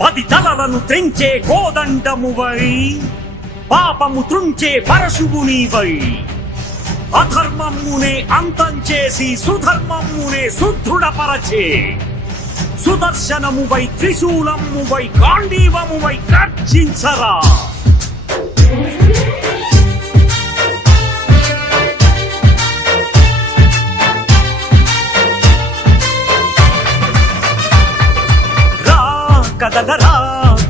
పది తలలను త్రెంచే కోదండమువై పాపము త్రుంచే పరశువు నీవై అధర్మమునే అంతం చేసి సుధర్మమునే సుదృఢపరచే సుదర్శనమువై త్రిశూలమువై గాంధీవమువై గర్జించరా. కదలరా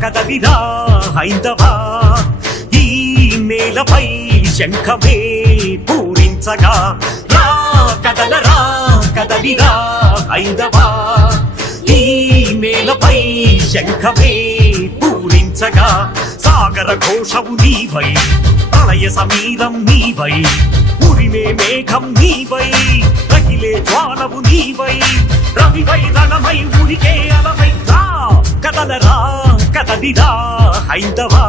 కదలిరా హైందవా ఈ నేలపై శంఖమే పూరించగా. రా కదలరా కదలిరా హైందవా ఈ నేలపై శంఖమే పూరించగా. సాగర ఘోషవు నీవై ప్రళయ సమీరం నీవై ఉరిమే మేఘం నీవై రగిలే జ్వాలవు నీవై రవివై రణమై ఉరికే అలమై. కదలరా కదలిరా హైందవా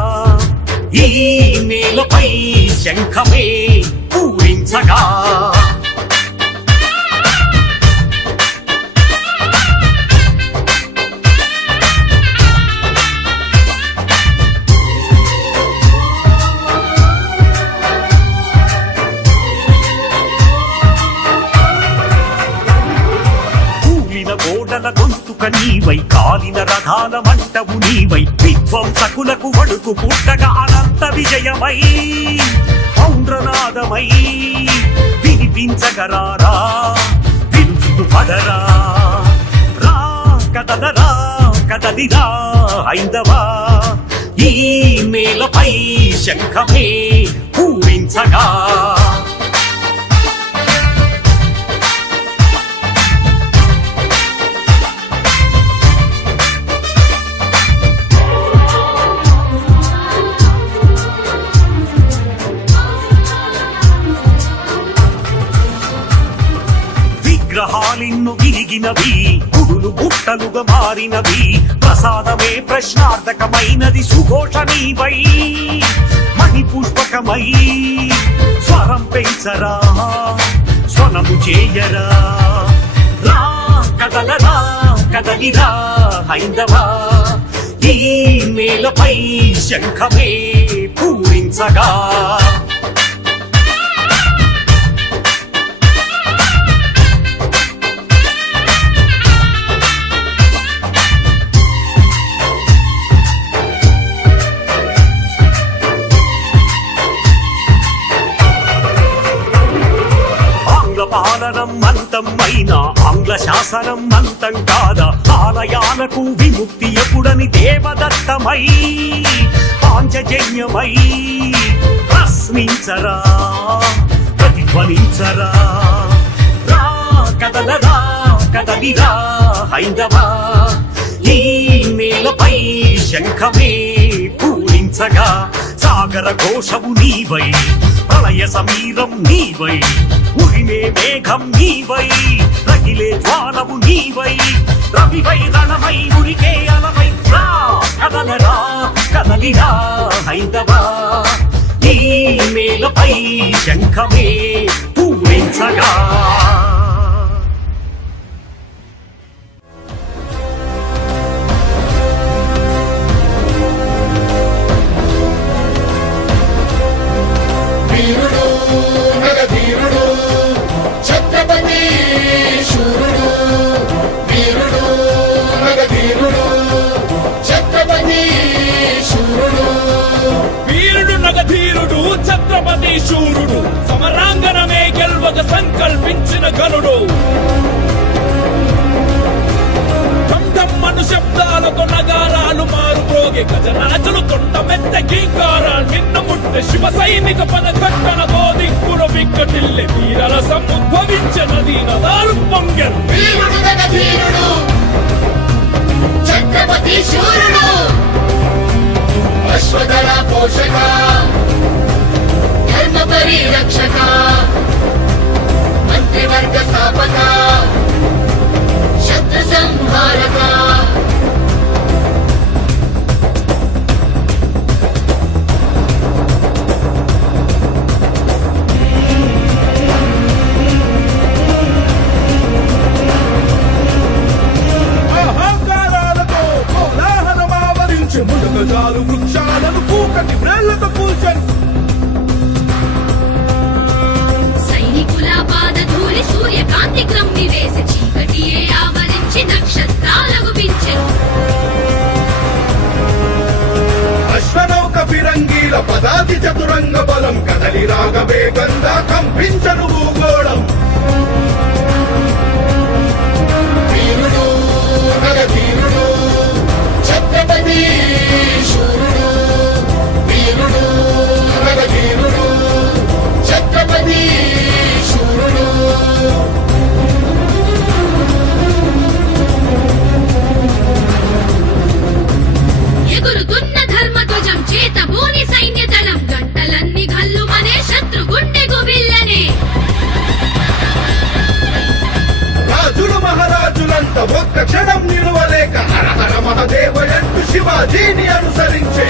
ఈ నేలపై శంఖమే పూరించగా. గోడల గొంతుక నీవై కాలిన రథాల మంటవు నీవై విధ్వంసకులకు వడుకు పుట్టగా అనంత విజయమై పౌండ్రనాదమై వినిపించగరారా విరుచుకు పడరా. రా కదలరా కదలిరా హైందవా ఈ నేలపై శంఖమే పూరించగా. విగ్రహాలిన్ను విరిగినవి గుడులు బుట్టలుగా మారినవి ప్రసాదమే ప్రశ్నార్థకమైనది సుఘోష నీవై మణిపుష్పకమై స్వరం పెంచరా స్వనము చేయరా. రా కదలరా కదలిరా హైందవా ఈ నేలపై శంఖమే పూరించగా. పాలనం అంతం అయినా ఆంగ్ల శాసనం అంతం కాదా. ఆలయాలకు విముక్తి ఎప్పుడని దేవదత్తమై పాంచజన్యమై ప్రశ్నించరా ప్రతిధ్వనించరా. రా కదలరా కదలిరా హైందవా ఈ నేలపై శంఖమే పూరించగా. సాగర ఘోషవు నీవై ప్రళయ సమీరం నీవై ఉరిమే మేఘం నీవై రగిలే జ్వాలవు నీవై రవివై రణమై ఉరికే అలమై. రా కదలరా కదలిరా హైందవా ఈ నేలపై శంఖమే పూరించగా. ఛత్రపతి శూరుడు సమరాంగణమే గెల్వక సంకల్పించిన గనుడు. మను శబ్దాలతో నగారాలు మారుపోగే గజరాజులు తొండమెత్త గీకారాలు మిన్నముట్టే శివ సైనిక పద కట్టన గోదిక్కుల విక్కటిల్లె వీరరసం ఉద్భవించిన నదాలు పొంగెను. ఛత్రపతి శూరుడు అశ్వదళ పోషక ధర్మ పరిరక్షక మంత్రివర్గ స్థాపక శత్రు సంహారక. అహంకారాలతో కోలాహలమా వేగంగా కంపించను భూగోళం. వీరుడు నగధీరుడు ఛత్రపతి శూరుడు వీరుడు నగధీరుడు ఛత్రపతి శూరుడు ఎగురుతున్న ధర్మధ్వజం చేత బోని సైన్య దళం గంటలన్నీ గల్లుమనే శత్రు గుండె గుబిల్లనే రాజులు మహారాజులంతా ఒక్క క్షణం నిలువలేక హర హర మహదేవయంటూ శివాజీని అనుసరించే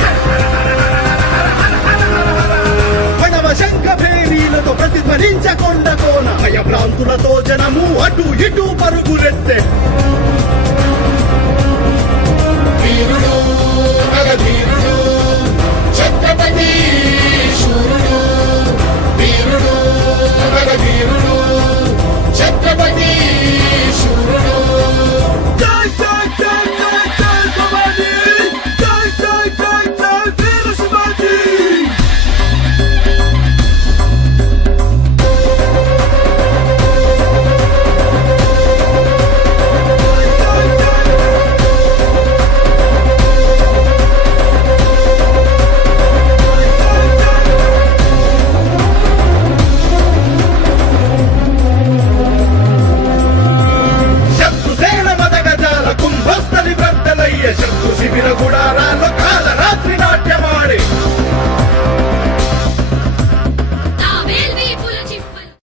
మనమ శంఖ భేరీలతో ప్రతిధ్వనించకొండ కోన భయభ్రాంతులతో జనము అటు ఇటు పరుగులెత్తే. వీరుడు నగధీరుడు ఛత్రపతి శూరుడు వీరుడు నగధీరుడు ఛత్రపతి శూరుడు జై జై జై జై జై భవానీ, జై జై జై జై వీర శివాజీ. శత్రుసేన మదగజాల కుంభస్థలి బ్రద్దలయ్య శత్రు శిబిర గుడా